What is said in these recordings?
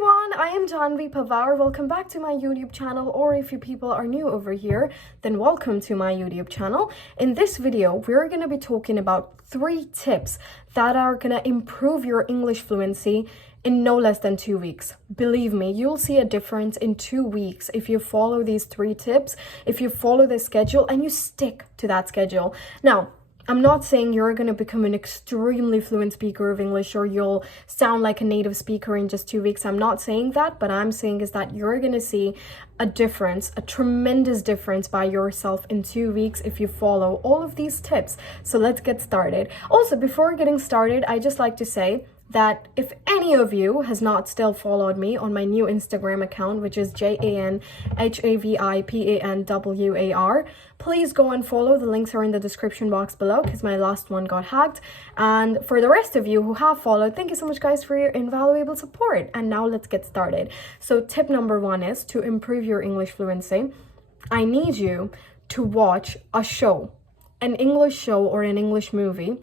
everyone, I am Janvi Pawar. Welcome back to my YouTube channel, or if you people are new over here, then welcome to my YouTube channel. In this video, we're going to be talking about 3 tips that are going to improve your English fluency in no less than 2 weeks. Believe me, you'll see a difference in 2 weeks if you follow these 3 tips, if you follow this schedule and you stick to that schedule. Now, I'm not saying you're going to become an extremely fluent speaker of English or you'll sound like a native speaker in just 2 weeks. I'm not saying that, but I'm saying is that you're going to see a difference, a tremendous difference by yourself in 2 weeks if you follow all of these tips. So let's get started. Also, before getting started, I just like to say that if any of you has not still followed me on my new Instagram account, which is JANHAVIPANWAR, please go and follow. The links are in the description box below because my last one got hacked. And for the rest of you who have followed, thank you so much guys for your invaluable support. And now let's get started. So tip number 1 is to improve your English fluency. I need you to watch a show, an English show or an English movie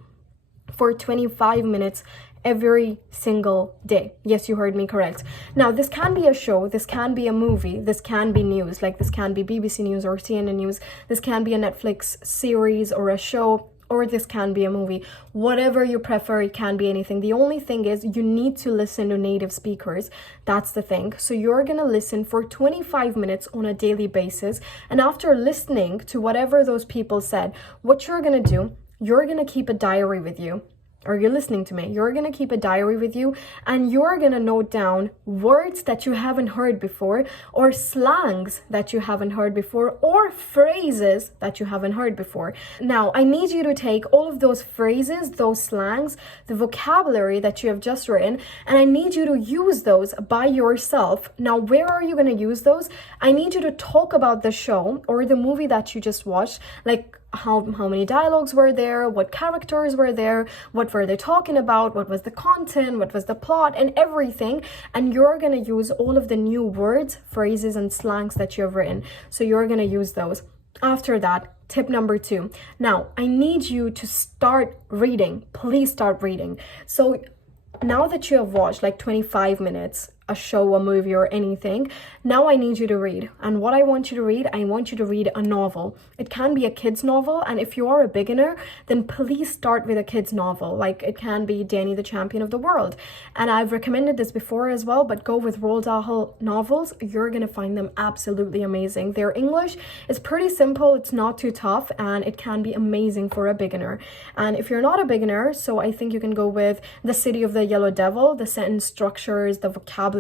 for 25 minutes every single day. Yes, you heard me correct. Now, this can be a show, this can be a movie, this can be news, like this can be BBC News or CNN News, this can be a Netflix series or a show, or this can be a movie. Whatever you prefer, it can be anything. The only thing is you need to listen to native speakers. That's the thing. So you're going to listen for 25 minutes on a daily basis. And after listening to whatever those people said, what you're going to do, you're going to keep a diary with you. Are you listening to me? You're going to keep a diary with you and you're going to note down words that you haven't heard before, or slangs that you haven't heard before, or phrases that you haven't heard before. Now, I need you to take all of those phrases, those slangs, the vocabulary that you have just written, and I need you to use those by yourself. Now, where are you going to use those? I need you to talk about the show or the movie that you just watched, like how many dialogues were there, what characters were there, what were they talking about, what was the content, what was the plot, and everything. And you're going to use all of the new words, phrases, and slangs that you have written. So you're going to use those. After that, tip number 2. Now, I need you to start reading. Please start reading. So now that you have watched like 25 minutes, a show, a movie, or anything, now I need you to read. And what I want you to read, I want you to read a novel. It can be a kid's novel, and if you are a beginner, then please start with a kid's novel. Like it can be Danny the Champion of the World. And I've recommended this before as well, but go with Roald Dahl novels. You're gonna find them absolutely amazing. Their English is pretty simple, it's not too tough, and it can be amazing for a beginner. And if you're not a beginner, so I think you can go with The City of the Yellow Devil. The sentence structures, the vocabulary,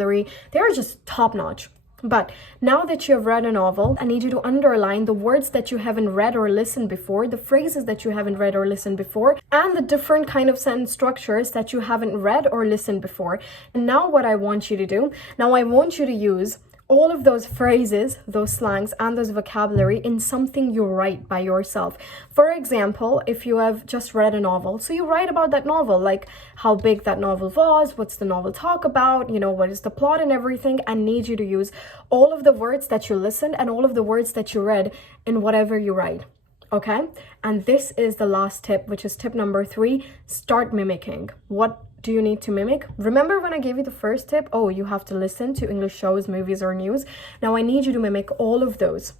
they're just top-notch. But now that you have read a novel, I need you to underline the words that you haven't read or listened before, the phrases that you haven't read or listened before, and the different kind of sentence structures that you haven't read or listened before. And now what I want you to do, now I want you to use all of those phrases, those slangs, and those vocabulary in something you write by yourself. For example, if you have just read a novel, so you write about that novel, like how big that novel was, what's the novel talk about, you know, what is the plot and everything. I need you to use all of the words that you listened and all of the words that you read in whatever you write. Okay? And this is the last tip, which is tip number 3. Start mimicking. What do you need to mimic? Remember when I gave you the first tip? Oh, you have to listen to English shows, movies, or news. Now I need you to mimic all of those.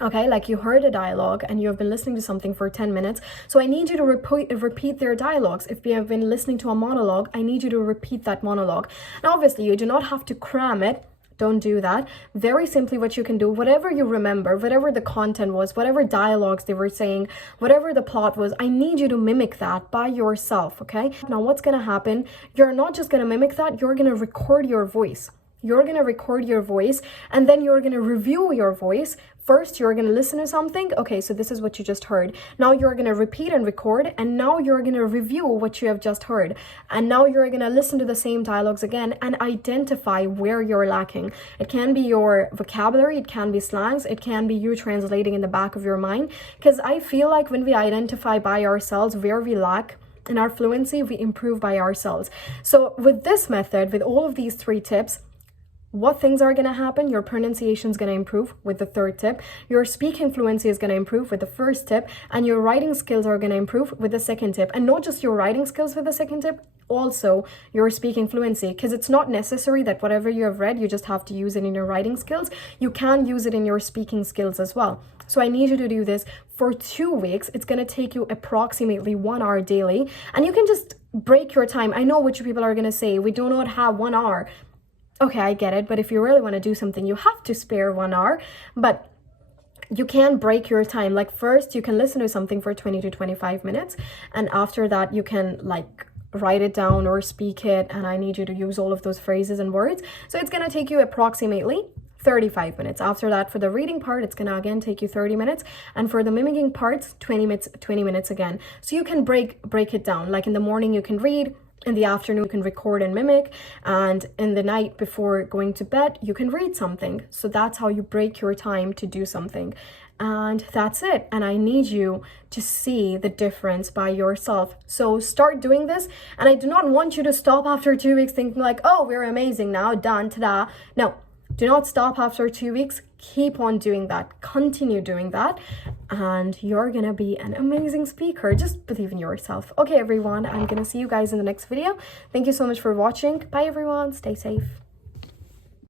Okay, like you heard a dialogue and you have been listening to something for 10 minutes. So I need you to repeat their dialogues. If you have been listening to a monologue, I need you to repeat that monologue. Now, obviously, you do not have to cram it. Don't do that. Very simply, what you can do, whatever you remember, whatever the content was, whatever dialogues they were saying, whatever the plot was, I need you to mimic that by yourself, okay? Now, what's going to happen? You're not just going to mimic that, you're going to record your voice. You're going to record your voice and then you're going to review your voice. First, you're going to listen to something. Okay, so this is what you just heard. Now you're going to repeat and record, and now you're going to review what you have just heard. And now you're going to listen to the same dialogues again and identify where you're lacking. It can be your vocabulary, it can be slangs, it can be you translating in the back of your mind. Because I feel like when we identify by ourselves where we lack in our fluency, we improve by ourselves. So with this method, with all of these 3 tips, what things are going to happen? Your pronunciation is going to improve with the third tip. Your speaking fluency is going to improve with the first tip. And your writing skills are going to improve with the second tip. And not just your writing skills with the second tip, also your speaking fluency. Because it's not necessary that whatever you have read, you just have to use it in your writing skills. You can use it in your speaking skills as well. So I need you to do this for 2 weeks. It's going to take you approximately 1 hour daily. And you can just break your time. I know what you people are going to say. We do not have 1 hour. Okay, I get it. But if you really want to do something, you have to spare 1 hour. But you can break your time. Like first, you can listen to something for 20 to 25 minutes. And after that, you can like write it down or speak it. And I need you to use all of those phrases and words. So it's going to take you approximately 35 minutes. After that, for the reading part, it's gonna again take you 30 minutes. And for the mimicking parts, 20 minutes again. So you can break it down. Like in the morning, you can read. In the afternoon, you can record and mimic. And in the night before going to bed, you can read something. So that's how you break your time to do something. And that's it. And I need you to see the difference by yourself. So start doing this. And I do not want you to stop after 2 weeks thinking like, oh, we're amazing now, done, ta-da. No. Do not stop after 2 weeks. Keep on doing that. Continue doing that. And you're going to be an amazing speaker. Just believe in yourself. Okay, everyone. I'm going to see you guys in the next video. Thank you so much for watching. Bye, everyone. Stay safe.